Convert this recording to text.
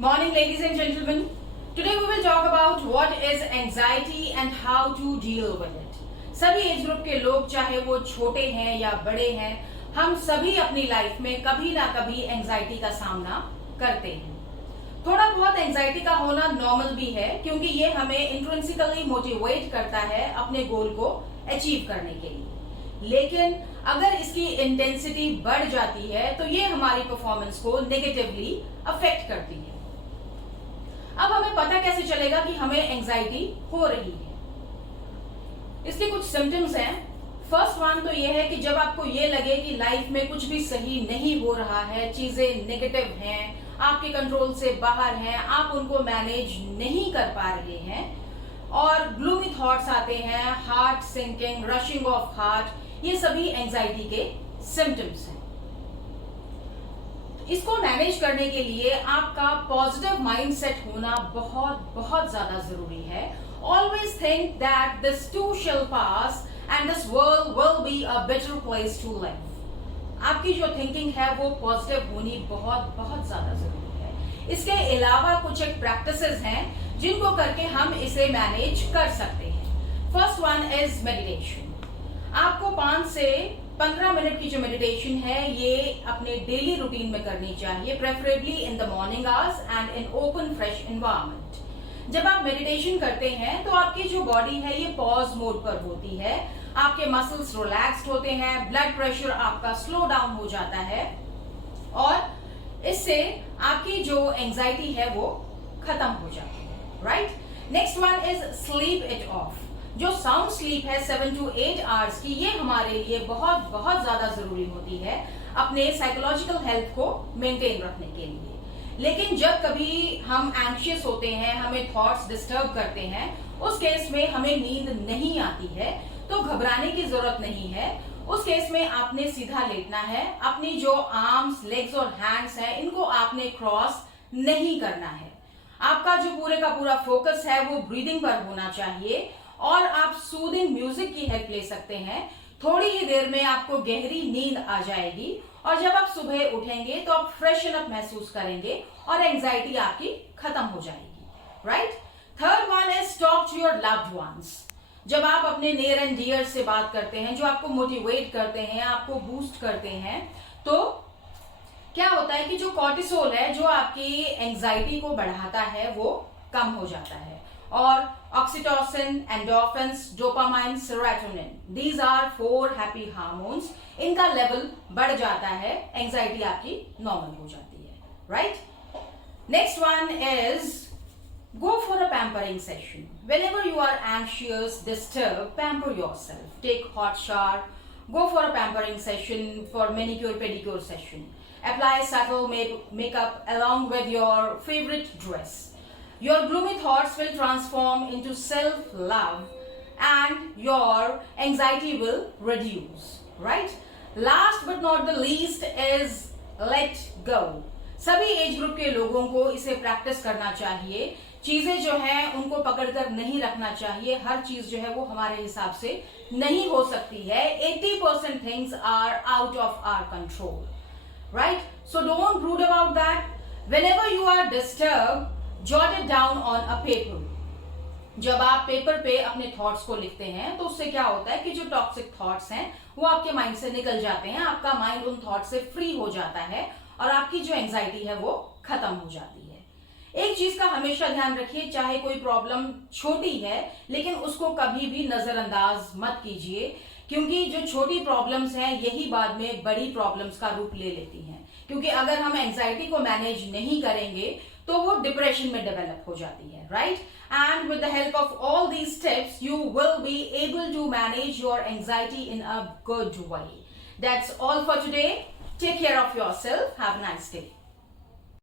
Morning, ladies and gentlemen. Today we will talk about what is anxiety and how to deal with it. सभी age group के लोग, चाहे वो छोटे हैं या बड़े हैं, हम सभी अपनी लाइफ में कभी ना कभी एंजाइटी का सामना करते हैं. थोड़ा बहुत एंजाइटी का होना नॉर्मल भी है, क्योंकि ये हमें इंट्रिंसिकली मोटिवेट करता है अपने गोल को अचीव करने के लिए. लेकिन अगर इसकी इंटेंसिटी बढ़ जाती है तो ये हमारी परफॉर्मेंस को नेगेटिवली अफेक्ट करती है. अब हमें पता कैसे चलेगा कि हमें एंजाइटी हो रही है? इसके कुछ सिम्टम्स हैं. फर्स्ट वन तो ये है कि जब आपको ये लगे कि लाइफ में कुछ भी सही नहीं हो रहा है, चीजें नेगेटिव हैं, आपके कंट्रोल से बाहर हैं, आप उनको मैनेज नहीं कर पा रहे हैं और ग्लूमी थॉट्स आते हैं, heart sinking, rushing of heart, ये सभी एंजाइटी के सिम्टम्स हैं. इसको मैनेज करने के लिए आपका पॉजिटिव माइंडसेट होना बहुत बहुत ज्यादा जरूरी है. Always think that this too shall pass and this world will be a better place to live. आपकी जो थिंकिंग है वो पॉजिटिव होनी बहुत बहुत ज्यादा जरूरी है. इसके अलावा कुछ एक प्रैक्टिसेस हैं जिनको करके हम इसे मैनेज कर सकते हैं. First one is meditation. आपको 5 से 15 मिनट की जो मेडिटेशन है ये अपने डेली रूटीन में करनी चाहिए, preferably in the morning hours and in open fresh environment. जब आप मेडिटेशन करते हैं तो आपकी जो बॉडी है ये पॉज मोड पर होती है, आपके मसल्स रिलैक्स्ड होते हैं, ब्लड प्रेशर आपका स्लो डाउन हो जाता है और इससे आपकी जो एंजाइटी है वो खत्म हो जाती है. Right. Next one is sleep it of. जो साउंड स्लीप है 7 to 8 आवर्स की, ये हमारे लिए बहुत बहुत ज्यादा जरूरी होती है अपने साइकोलॉजिकल हेल्थ को मेंटेन रखने के लिए. लेकिन जब कभी हम एंग्शियस होते हैं, हमें थॉट्स डिस्टर्ब करते हैं, उस केस में हमें नींद नहीं आती है तो घबराने की जरूरत नहीं है. उस केस में आपने सीधा लेटना है. अपनी जो आर्म्स, लेग्स और हैंड्स हैं इनको आपने क्रॉस नहीं करना है. आपका जो पूरे का पूरा फोकस है वो ब्रीदिंग पर होना चाहिए और आप सूदिंग म्यूजिक की हेल्प ले सकते हैं. थोड़ी ही देर में आपको गहरी नींद आ जाएगी और जब आप सुबह उठेंगे तो आप फ्रेशन अप महसूस करेंगे और एंजाइटी आपकी खत्म हो जाएगी. Right. Third one is talk to your loved ones. जब आप अपने नियर एंड डियर से बात करते हैं, जो आपको मोटिवेट करते हैं, आपको बूस्ट करते हैं, तो क्या होता है कि जो कॉर्टिसोल है जो आपकी एंजाइटी को बढ़ाता है वो कम हो जाता है और oxytocin, endorphins, dopamine, serotonin, these are 4 happy hormones, इनका लेवल बढ़ जाता है, एंजाइटी आपकी नॉर्मल हो जाती है. Right. Next one is go for a pampering session. Whenever you are anxious, disturbed, pamper yourself. Take hot shower. Go for a pampering session, for manicure pedicure session. Apply subtle makeup along with your favorite dress. Your gloomy thoughts will transform into self-love and your anxiety will reduce. Right? Last but not the least is let go. सभी age group के लोगों को इसे practice करना चाहिए. चीजें जो हैं उनको पकड़कर नहीं रखना चाहिए. हर चीज जो है वो हमारे हिसाब से नहीं हो सकती है. 80% things are out of our control. Right. So don't brood about that. Whenever you are disturb, jot it down on a paper. जब आप पेपर पे अपने थॉट्स को लिखते हैं तो उससे क्या होता है कि जो टॉक्सिक थॉट्स हैं वो आपके माइंड से निकल जाते हैं, आपका माइंड उन थॉट से फ्री हो जाता है और आपकी जो एंजाइटी है वो खत्म हो जाती है. एक चीज का हमेशा ध्यान रखिए, चाहे कोई प्रॉब्लम छोटी है लेकिन उसको कभी भी नजरअंदाज मत कीजिए, क्योंकि जो छोटी प्रॉब्लम्स हैं यही बाद में बड़ी प्रॉब्लम्स का रूप ले लेती हैं. क्योंकि अगर हम एंजाइटी को मैनेज नहीं करेंगे तो वो डिप्रेशन में डेवलप हो जाती है. Right. And with the help of all these steps you will be able to manage your anxiety in a good way. That's all for today. Take care of yourself. Have a nice day.